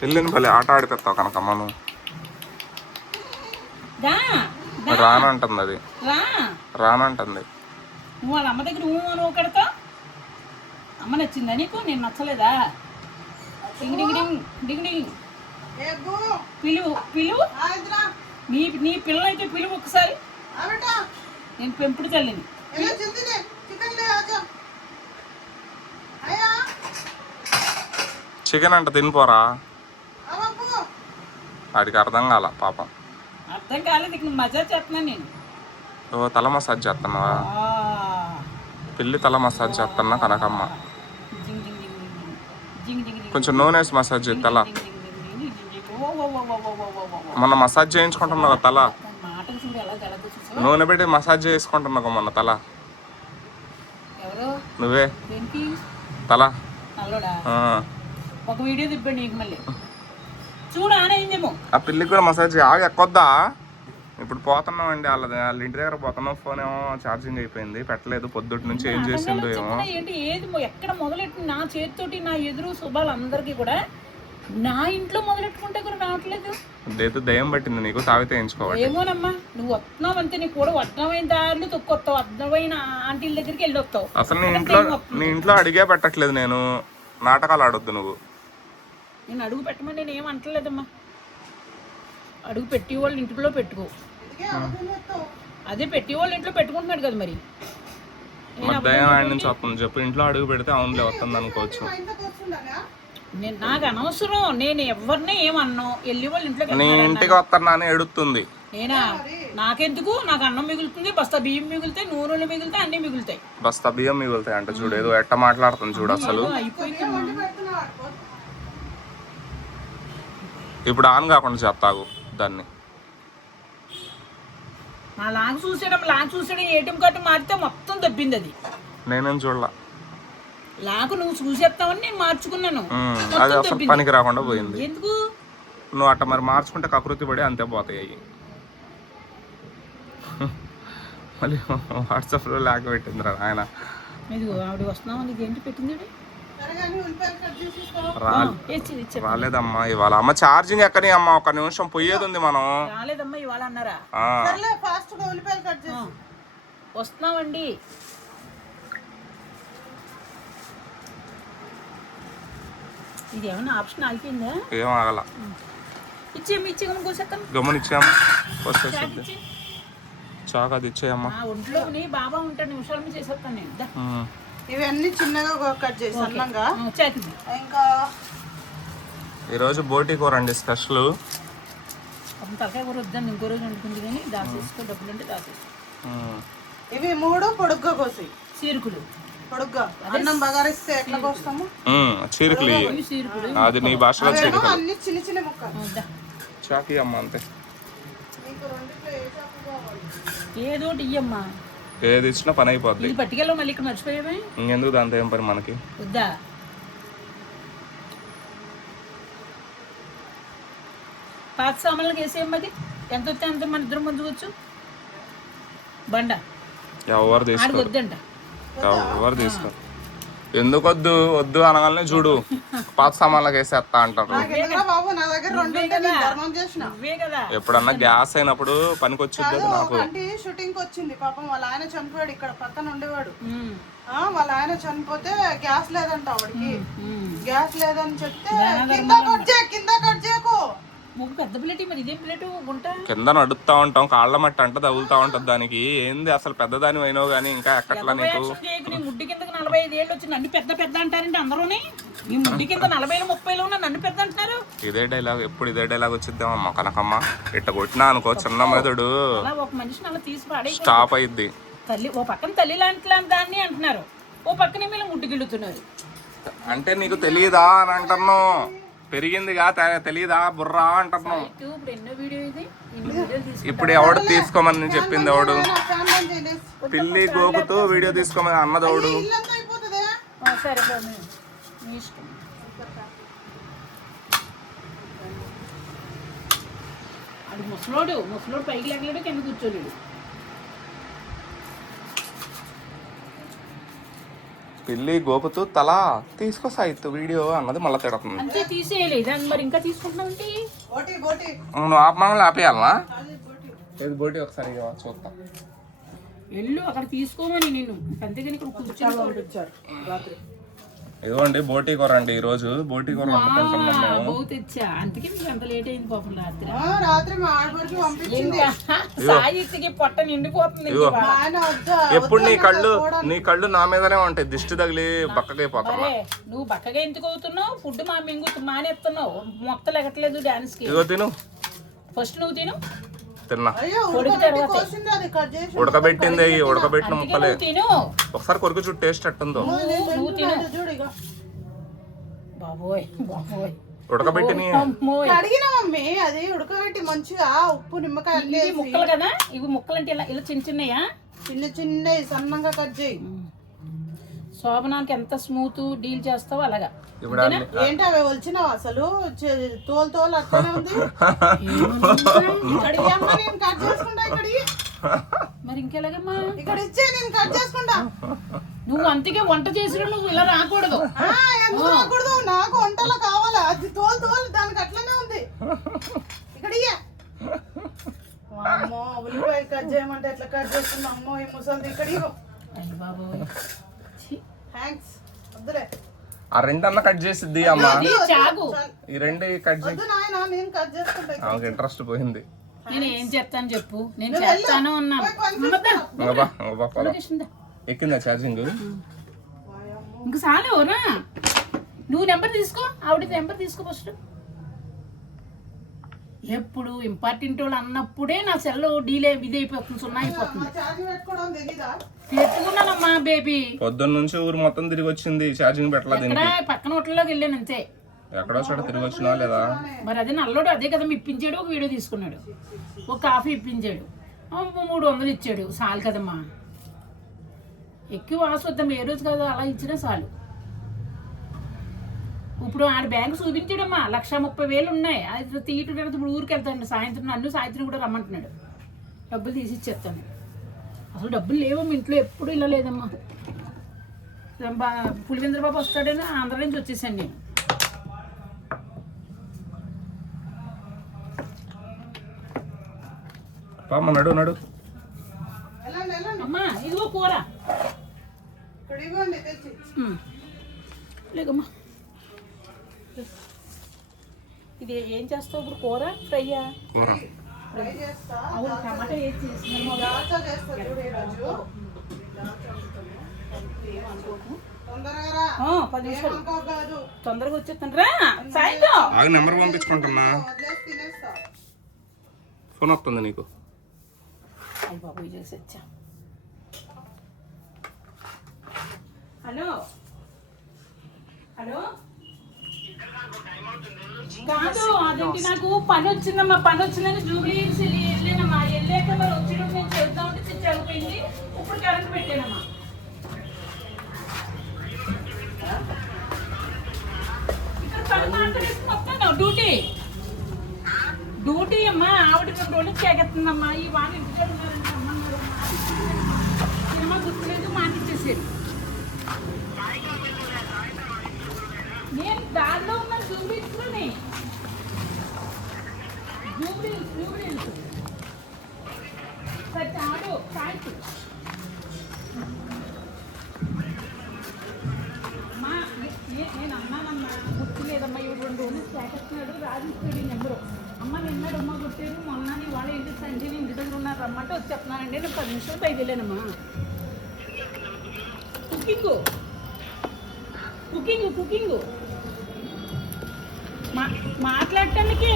పిల్లిని భలే ఆట ఆడిపిస్తావు కనకమ్మ నువ్వు. రానంటుంది అది, రానంటుంది. నువ్వు వాళ్ళ అమ్మ దగ్గర నువ్వు కడతా. అమ్మ నచ్చిందా నీకు? నేను నచ్చలేదా? డింగ్ డింగ్ డింగ్ డింగ్ డింగ్. పిలువు పిలువు. నీ పిల్లలైతే పిలువు ఒకసారి. నేను పెంపుడు తల్లిని. చికెన్ అంట తినిపోరా. వాడికి అర్థం కాల పాపం. అర్థం కాలేదు. ఇక్కడ మజా చేస్తున్నాను నేను. ఓ తల మసాజ్ చేస్తున్నావా? పిల్లి తల మసాజ్ చేస్తున్నా కనకమ్మ. కొంచెం నూనె వేసి మసాజ్ చేయి తల. మొన్న మసాజ్ చేయించుకుంటున్నావు తల. నూనె పెట్టి మసాజ్ చేసుకుంటున్నావు మొన్న తల. నువ్వే తల. ఒక వీడియో తిప్పండి నీకు మళ్ళీ చూడు. ఆనైందేమో ఆ పిల్లికి కూడా మసాజ్ ఆగి ఎక్కొద్దా. ఇప్పుడు పోతున్నాం అండి వాళ్ళ ఇంటి దగ్గర పోతున్నాం. ఫోన్ ఏమో ఛార్జింగ్ అయిపోయింది, పెట్టలేదు. పొద్దుటి నుంచి ఏం చేసిందో ఏమో. ఏంటి ఏది ఎక్కడ మొదలెట్టి నా చేతితోటి నా ఎదురు శుభాలు అందరికీ కూడా నా ఇంట్లో మొదలెట్టుకుంటే కూడా రావట్లేదు. దేతో దయ్యం పట్టింది నీకు, తాగితే వేయించుకోవాలి. ఏమోనమ్మా, నువ్వు వస్తున్నావు అంతే. నీకు కూడా అర్థమైన దారిలో తొక్కొస్తావు, అర్థమైన ఆంటీల దగ్గరికి వెళ్ళి వస్తావు. అసలు నీ ఇంట్లో అడిగే పెట్టట్లేదు. నేను నాటకాలు ఆడొద్దు నువ్వు. నేను అడుగు పెట్టమని నేను ఏం అంటలేదమ్మా. అడుగు పెట్టి వాళ్ళు ఇంట్లో పెట్టుకో. అదే పెట్టి వాళ్ళ ఇంట్లో పెట్టుకుంటున్నాడు కదా మరి. దయ్యం ఆయన నుంచి వస్తుంది చెప్పు. ఇంట్లో అడుగు పెడితే అవునులే వస్తుంది అనుకోవచ్చు. నాకు అనవసరం. నేను ఎవరిని ఏమన్నా వెళ్ళి వాళ్ళ ఇంట్లో. నీ ఇంటికి వస్తున్నా అని ఎడుతుంది. నేనా? నాకెందుకు? నాకు అన్నం మిగులుతుంది, బస్తా బియ్యం మిగులుతాయి, నూనెలు మిగులుతాయి, అన్ని మిగులుతాయి. బస్తా బియ్యం మిగులుతాయి అంటే చూడు, ఏదో ఎట్ట మాట్లాడుతుంది చూడు. అసలు ఇప్పుడు ఆన్ కాకుండా చెప్తాగు దాన్ని. నా లాంగ్ చూసాడు ఏటీఎం కార్డు మారితే మొత్తం దబ్బింది అది. నేనేం చూడలా. లాకు నువ్వు చూసేస్తావని నేను మార్చుకున్నాను. అది అసలు పనికి రాకుండా పోయింది. ఎందుకు? నువ్వు అట్ట మరి మార్చుకుంటే కకృతి పడి అంతే పోతాయి అవి. మళ్ళీ వాట్సాప్లో లాక్ పెట్టిందిరా ఆయన. ఆవిడ వస్తున్నావు ఏంటి పెట్టింది? రాలేదమ్మా ఇవాళ. అమ్మ ఛార్జింగ్ ఎక్కని అమ్మ, ఒక నిమిషం పోయేది ఉంది. మనం రాలేదమ్మా ఇవాళ అన్నారా? వస్తున్నామండి. ఇది ఏమన్నా ఆప్షన్ ఆగిపోయిందా? ఏం ఆగల. గమనిచ్చాము. చాక్ అది ఇచ్చేయమ్మా. ఒంట్లోని బాబా ఉంటాడు, నిమిషాలు చేసేస్తాను నేను. ఇవన్నీ చిన్నగా కట్ చేసి అన్నంగా. ఇంకా ఈరోజు బోటి కూర అండి స్పెషల్. తలకాయ కూర వద్దాను, ఇంకో రోజు వండుకుంది కానీ దాసేసుకో. డబ్బులు అంటే దాసేసుకో. ఇవి 3 పొడుగ్గా కోసి చీరుకులు. పొడుగ్గా అన్నం బగారిస్తే ఎట్లా కోస్తాము? చీరుకులు. అది నీ భాషలో చీరుకులు. అన్ని చిన్న చిన్న ముక్కలు. చాకి అమ్మ అంతే. ఏదోటి ఇయ్యమ్మా. ఏది ఇచ్చినా పని అయిపోద్ది. పట్టుకెళ్ళో మళ్ళీ ఇక్కడ మర్చిపోయావే. ఇంకెందుకు దాంతో ఏం పని మనకి. వద్దా? పాత సామాన్లకు వేసేయమ్మది. ఎంత వస్తే అంత మన ఇద్దరం పంచుకోవచ్చు. బండ ఎవరు తీసుకో. వద్దంట. ఎవరు తీసుకో. ఎందుకు వద్దు వద్దు అనగానే చూడు పాత సామాన్లకు వేసేస్తా అంటారు. ఎప్పుడన్నా గ్యాస్ అయినప్పుడు పనికి వచ్చింది నాకు. షూటింగ్ వచ్చింది పాపం. వాళ్ళ ఆయన చనిపోయాడు, ఇక్కడ పక్కన ఉండేవాడు. వాళ్ళ ఆయన చనిపోతే గ్యాస్ లేదంట ఆవిడకి. గ్యాస్ లేదని చెప్తే కింద కట్ చేయకు. పెద్ద ప్లేట్. మరి ఇదేం ప్లేట్? గుంట కింద నడుపుతా ఉంటాం, కాళ్ళ మట్టి అంట తగులుతా ఉంటది దానికి. ఏంది అసలు పెద్దదాని అయినావు గానీ ఇంకా ఎక్కట్లా నీకు. నీ ముడ్డి కిందకి 45 ఏళ్ళు వచ్చి నన్ను పెద్ద పెద్ద అంటారండి అందరూనే. నీ ముడ్డి కింద 40-30 ఉన్న నన్ను పెద్ద అంటున్నారు. ఇదే డైలాగ్ ఎప్పుడు ఇదే డైలాగ్ వచ్చిద్దామమ్మా కనకమ్మ. ఇట్ట కొట్టినా అనుకో చిన్న మెదడు ఒక మనిషిని అలా తీసి పడే స్టాప్ అయ్యిద్ది. తల్లి ఓ పక్కన తల్లి లాంటి దాన్ని అంటున్నారు, ఓ పక్కనే వీళ్ళు ముడ్డు గిల్లుతున్నారు. అంటే నీకు తెలియదా అని అంటున్నావు. పెరిగిందిగా తెలియదా బుర్రా అంటున్నావు. ఇప్పుడు ఎవడు తీసుకోమని చెప్పింది? ఎవడు పిల్లి గోకుతూ వీడియో తీసుకోమని అన్నదోడు. ముసలోడు పైకి లేకలేడు, కింద కూర్చోలేడు. పిల్లి గోపుతూ తల తీసుకో సాయిత్తు వీడియో అన్నది మళ్ళీ తిడుతుంది. అంతే తీసేయలేదు అని మరి ఇంకా తీసుకుంటున్నావు ఏంటి? నువ్వు ఆపమని ఆపేయాలనా? ఏది బోటి ఒకసారి చూస్తా. వెళ్ళు అక్కడ తీసుకోమని నేను అంతేగాని ఇక్కడ కూర్చొని పంపించారు రాత్రి. ఇదిగోండి బోటి కూర అండి. ఈ రోజు బోటి కూర వండుకుంటున్నాం మేము. బహు తెచ్చా అందుకే మీకు అంత లేట్ అయింది పాపం రాత్రి. రాత్రి మా ఆడపడికి పంపించింది. సాయికి పొట్ట నిండిపోతుంది. ఆయన వద్దా ఎప్పుడు నీ కళ్ళు నా మీదనే ఉంటాయి. దిష్టి తగిలి బక్కకైపోతున్నా. నువ్వు బక్కగా ఎందుకు అవుతున్నావు? ఫుడ్ మా మింగు మానేస్తున్నావు. మొత్తం ఎగట్లేదు డాన్స్ కి. ఇదిగో తిను. ఫస్ట్ నువ్వు తిను. తిన్నా. కోసింది అది కట్ చేసి ఉడకబెట్టింది ఉడకబెట్టిన ముక్కలే. తిను ఒకసారి కొరికి చుట్టూ టేస్ట్ ఎట్టుందో. నువ్వు తిను. చూడు ఇక. బాబోయ్ బాబోయ్ ఉడకబెట్టిని అమ్మోయ్. అడిగిన మమ్మీ అది ఉడకబెట్టి మంచిగా ఉప్పు నిమ్మకాయ అన్నీ ఇవి ముక్కలు కదా. ఇవి ముక్కలు అంటే ఇలా ఇలా చిన్న చిన్నయా? చిన్న చిన్న సన్నంగా కట్ చేయి. శోభనానికి ఎంత స్మూత్ డీల్ చేస్తావో అలాగా. ఇప్పుడు ఏంటి అవి వచ్చినావు అసలు తోలు అట్లనే ఉంది. ఇక్కడికి అమ్మా నేను కట్ చేసుకుంటా. ఇక్కడికి మరి ఇంకెలాగమ్మా? ఇక్కడ ఇచ్చే నేను కట్ చేసుకుంటా. నువ్వు అంతకే వంట చేసిన నువ్వు ఇలా రాకూడదు. ఎందుకు రాకూడదు? నాకు వంటలో కావాలా? అది తోలు దానికి అట్లనే ఉంది. ఇక్కడ అమ్మో ఉల్లిపాయ కట్ చేయమంటే ఎట్లా కట్ చేస్తున్నా? అమ్మో ఈ ముసలి ఇక్కడ అయ్య బాబోయ్. థ్యాంక్స్ వద్దులే. ఆ రెండన్నా కట్ చేసిద్ది అమ్మా. చాకు ఈ రెండు కట్ చేసి వద్దు నాయన నేను కట్ చేసుకుంటా. ఆమెకు ఇంట్రెస్ట్ పోయింది. నేను ఏం చేస్తాను చెప్పు? నేను చేస్తాను అన్నాను. ఎక్కిందా ఛార్జింగ్? ఇంక చాలేవురా. నువ్వు నెంబర్ తీసుకో. ఆవిడ నెంబర్ తీసుకో ఫస్ట్. ఎప్పుడు ఇంపార్టెంట్ వాళ్ళు అన్నప్పుడే నా సెల్ డీలే ఇది అయిపోతుంది, సున్నా అయిపోతుంది. పెట్టుకున్నానమ్మా బేబీ. పొద్దున్న నుంచి ఊరు మొత్తం తిరిగి వచ్చింది. ఛార్జింగ్ పెట్టలేదు. పక్కన హోటల్లోకి వెళ్ళాను అంతే. ఎక్కడో చోట తిరిగి వచ్చినా లేదా? మరి అదే నల్లోడు అదే కదా ఇప్పించాడు. ఒక వీడియో తీసుకున్నాడు, ఒక కాఫీ ఇప్పించాడు, 300 ఇచ్చాడు. చాలు కదమ్మా. ఎక్కువ ఆస్వద్దాం ఏ రోజు కదా అలా ఇచ్చినా చాలు. ఇప్పుడు ఆడ బ్యాంకు చూపించాడమ్మా 1,30,000 ఉన్నాయి. అది తీయటం ఇప్పుడు ఊరికి వెళ్తాను సాయంత్రం. నన్ను సాయంత్రం కూడా రమ్మంటున్నాడు. డబ్బులు తీసి ఇచ్చేస్తాను. అసలు డబ్బులు లేవమ్మా ఇంట్లో. ఎప్పుడు ఇలా లేదమ్మా. పులివెందుల బాబు వస్తాడని ఆంధ్ర నుంచి వచ్చేసాను నేను. నడు నడు. అమ్మా ఇదిగో కూర. లేదమ్మా ఇది ఏం చేస్తావు ఇప్పుడు? కూర ఫ్రైయా? అవును టమాటా వేసి తొందరగా వచ్చేస్తాను రా. సాయంత్రం నెంబర్ పంపించుకుంటున్నా. ఫోన్ వస్తుంది నీకు. అయ్యి బాబు చేసి వచ్చా. Hello hello. కాదు అదేంటి నాకు పని వచ్చిందమ్మా. పని వచ్చిందని జూబ్లీ వెళ్ళానమ్మా. వెళ్ళాక మరి వచ్చినప్పుడు నేను చేద్దామంటే చచ్చిపోయింది. ఇప్పుడు కరెంట్ పెట్టానమ్మా. ఇక్కడ పని మాట్లాడేసుకుని డ్యూటీ డ్యూటీ అమ్మా. ఆవిడ 2 రోజులు చేకెత్తుందమ్మా. ఈ వాడు ఇంటికి రమ్మన్నారు. సినిమా గుర్తులేదు మాటిచ్చేసారు. నేను దారిలో ఉన్న జూబ్లీస్లోనే. జూబ్లీస్ సరే ఆడు సాయంత్రం. అమ్మా నేను అన్నానమ్మా గుర్తులేదమ్మా. 2 రోజులు చేకెత్తున్నాడు. రాజేశ్వరి నెంబరు. అమ్మ నిన్నాడు అమ్మ కొట్టారు. మొన్న వాళ్ళ ఇంటి సంజయ్ ఇంటి దగ్గర ఉన్నారు రమ్మంటే వచ్చి చెప్తున్నానండి. నేను 10 నిమిషాలు పైకి వెళ్ళానమ్మా. కుకింగ్ మాట్లాడటానికి